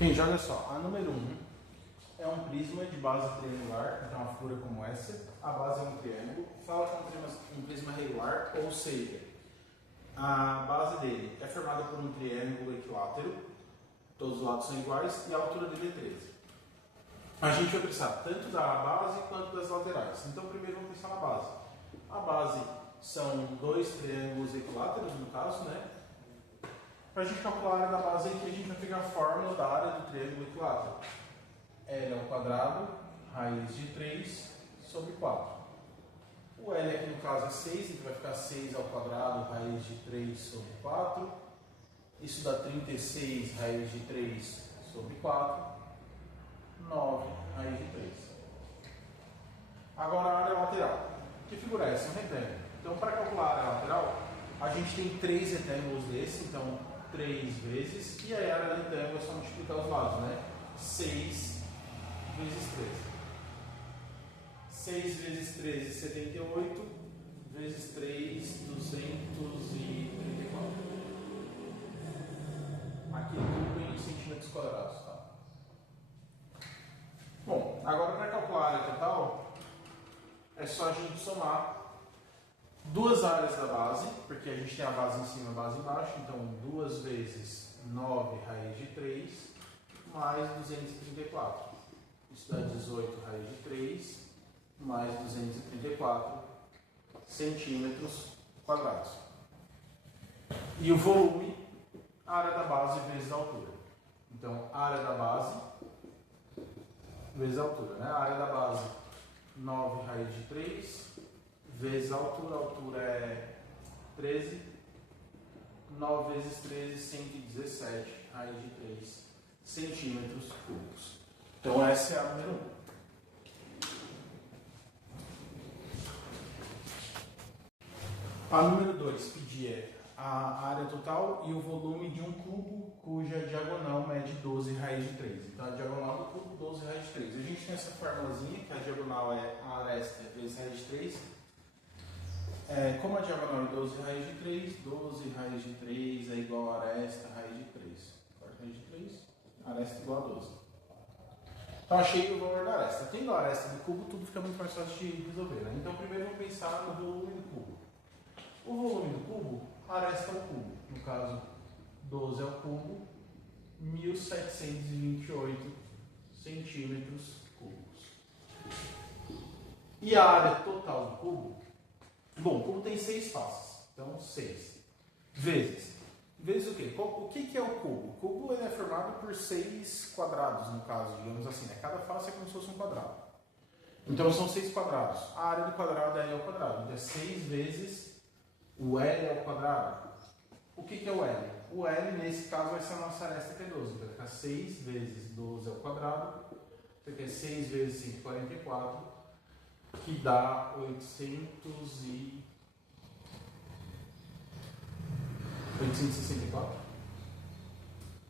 Gente, olha só, a número 1 é um prisma de base triangular, então uma figura como essa, a base é um triângulo, fala que é um prisma regular, ou seja, a base dele é formada por um triângulo equilátero, todos os lados são iguais e a altura dele é 13. A gente vai precisar tanto da base quanto das laterais, então primeiro vamos pensar na base. A base são dois triângulos equiláteros, no caso, né? Para a gente calcular a área da base aqui, a gente vai pegar a fórmula da área do triângulo equilátero. L ao quadrado, raiz de 3 sobre 4. O L aqui no caso é 6, então vai ficar 6 ao quadrado, raiz de 3 sobre 4. Isso dá 36 raiz de 3 sobre 4. 9 raiz de 3. Agora a área lateral. Que figura é essa? Um retângulo. Então para calcular a área lateral, a gente tem 3 retângulos desse, então 3 vezes, e aí a área do retângulo é só multiplicar os lados, né? 6 vezes 13. 6 vezes 13, 78, vezes 3, 234. Aqui tudo em centímetros quadrados, tá? Bom, agora para calcular a área total, é só a gente somar duas áreas da base, porque a gente tem a base em cima e a base embaixo, então 2 vezes 9 raiz de 3, mais 234. Isso dá 18 raiz de 3, mais 234 centímetros quadrados. E o volume, a área da base vezes a altura. Então, a área da base vezes a altura, né? A área da base, 9 raiz de 3, vezes a altura é 13, 9 vezes 13, 117 raiz de 3 centímetros cúbicos. Então essa é a número 1. A número 2 pedia a área total e o volume de um cubo cuja diagonal mede 12 raiz de 3. Então a diagonal do cubo, 12 raiz de 3. A gente tem essa formulazinha, que a diagonal é a aresta vezes raiz de 3. Como a diagonal é 12 raiz de 3, 12 raiz de 3 é igual a aresta raiz de 3. Corta raiz de 3, aresta igual a 12. Então achei o valor da aresta. Tendo a aresta do cubo, tudo fica muito mais fácil de resolver, né? Então primeiro vamos pensar no volume do cubo. O volume do cubo, a aresta é o cubo. No caso, 12 é o cubo, 1728 centímetros cúbicos. E a área total do cubo? Bom, o cubo tem 6 faces, então 6 vezes. Vezes o quê? O que é o cubo? O cubo ele é formado por 6 quadrados, no caso, digamos assim, né? Cada face é como se fosse um quadrado. Então são 6 quadrados. A área do quadrado é L ao quadrado. Então é 6 vezes o L ao quadrado. O que é o L? O L, nesse caso, vai ser a nossa aresta, que é 12. Então vai ficar 6 vezes 12 ao quadrado. Isso aqui é 6 vezes 144, que dá 864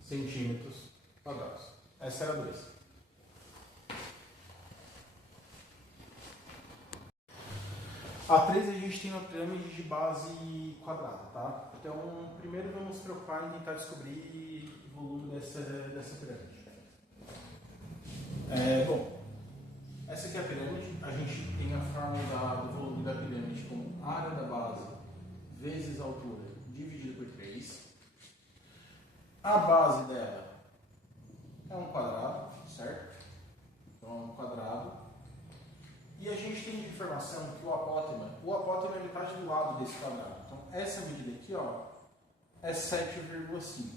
centímetros quadrados. Essa era a 2. A 3 a gente tem uma pirâmide de base quadrada, tá? Então, primeiro vamos se preocupar em tentar descobrir o volume dessa pirâmide. Bom, essa aqui é a pirâmide. A gente tem a fórmula do volume da pirâmide como área da base vezes a altura dividido por 3. A base dela é um quadrado, certo? Então é um quadrado. E a gente tem de informação que o apótema é metade do lado desse quadrado. Então essa medida aqui, ó, é 7,5,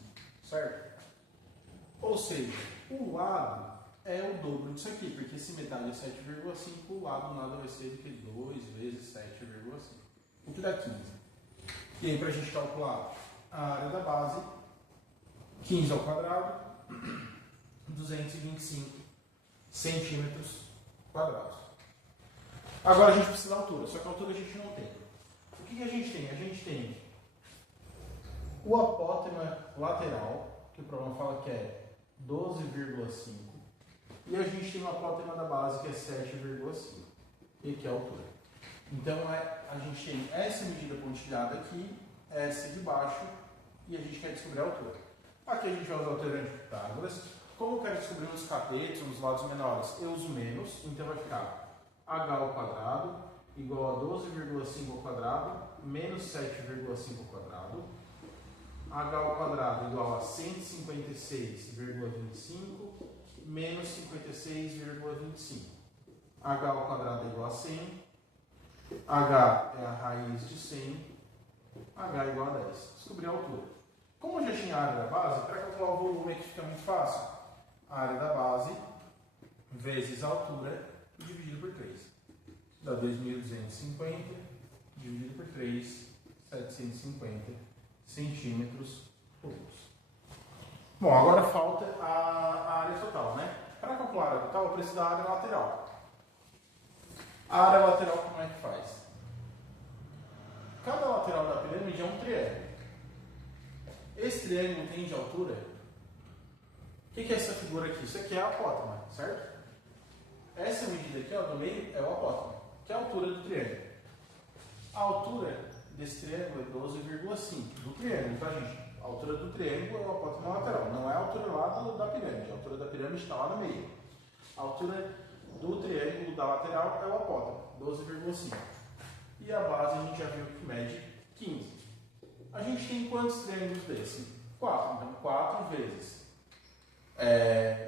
certo? Ou seja, o lado é o dobro disso aqui, porque se metade é 7,5, o lado nada vai ser do que 2 vezes 7,5. O que dá 15. E aí, para a gente calcular a área da base, 15 ao quadrado, 225 centímetros quadrados. Agora a gente precisa da altura, só que a altura a gente não tem. O que a gente tem? A gente tem o apótema lateral, que o problema fala que é 12,5, e a gente tem o apótema da base, que é 7,5, e aqui é a altura. Então a gente tem essa medida pontilhada aqui, essa de baixo, e a gente quer descobrir a altura. Aqui a gente vai usar o teorema de Pitágoras. Como eu quero descobrir nos catetos, nos lados menores, eu uso menos, então vai ficar h ao quadrado igual a 12,5 ao quadrado menos 7,5 ao quadrado. H ao quadrado igual a 156,25 menos 56,25. H ao quadrado é igual a 100. H é a raiz de 100. H é igual a 10. Descobri a altura. Como eu já tinha a área da base, para calcular o volume aqui fica muito fácil. A área da base vezes a altura dividido por 3. Dá 2.250 dividido por 3, 750 centímetros cúbicos. Bom, agora falta a área total, né? Para calcular a área total, eu preciso da área lateral. A área lateral, como é que faz? Cada lateral da pirâmide é um triângulo. Esse triângulo tem de altura. O que é essa figura aqui? Isso aqui é a apótema, certo? Essa medida aqui, ó, do meio, é o apótema, que é a altura do triângulo. A altura desse triângulo é 12,5 do triângulo, tá, gente? A altura do triângulo é o apótema lateral, não é a altura lá da pirâmide. A altura da pirâmide está lá no meio. A altura do triângulo da lateral é o apótema, 12,5. E a base a gente já viu que mede 15. A gente tem quantos triângulos desse? 4. Então, 4 vezes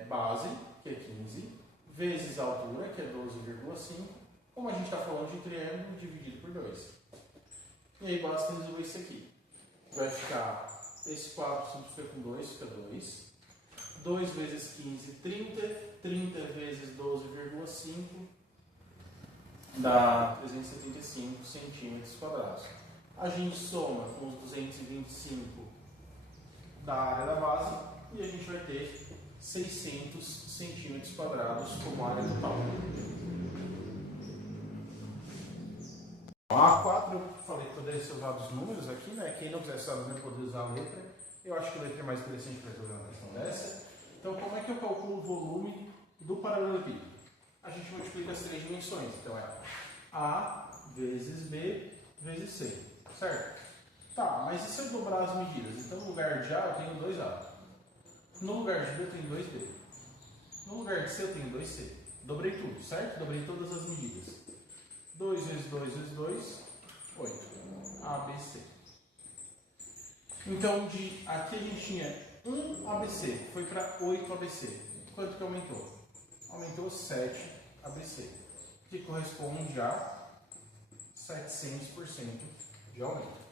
base, que é 15, vezes a altura, que é 12,5. Como a gente está falando de triângulo, dividido por 2. E aí basta resolver isso aqui. Vai ficar, esse 4 simplifica com 2, fica 2. 2 vezes 15, 30. 30 vezes 12,5 dá 375 centímetros quadrados. A gente soma com os 225 da área da base e a gente vai ter 600 centímetros quadrados como área total. A A4 eu falei que poderia ser usado os números aqui, né? Quem não quiser usar o número poderia usar a letra. Eu acho que a letra é mais interessante para resolver uma questão dessa. Então, como é que eu calculo o volume do paralelepípedo? A gente multiplica as 3 dimensões. Então, é A vezes B vezes C. Certo? Tá, mas e se eu dobrar as medidas? Então, no lugar de A, eu tenho 2A. No lugar de B, eu tenho 2B. No lugar de C, eu tenho 2C. Dobrei tudo, certo? Dobrei todas as medidas. 2 vezes 2 vezes 2, 8. ABC. Então, aqui a gente tinha 1 ABC, foi para 8 ABC. Quanto que aumentou? Aumentou 7 ABC, que corresponde a 700% de aumento.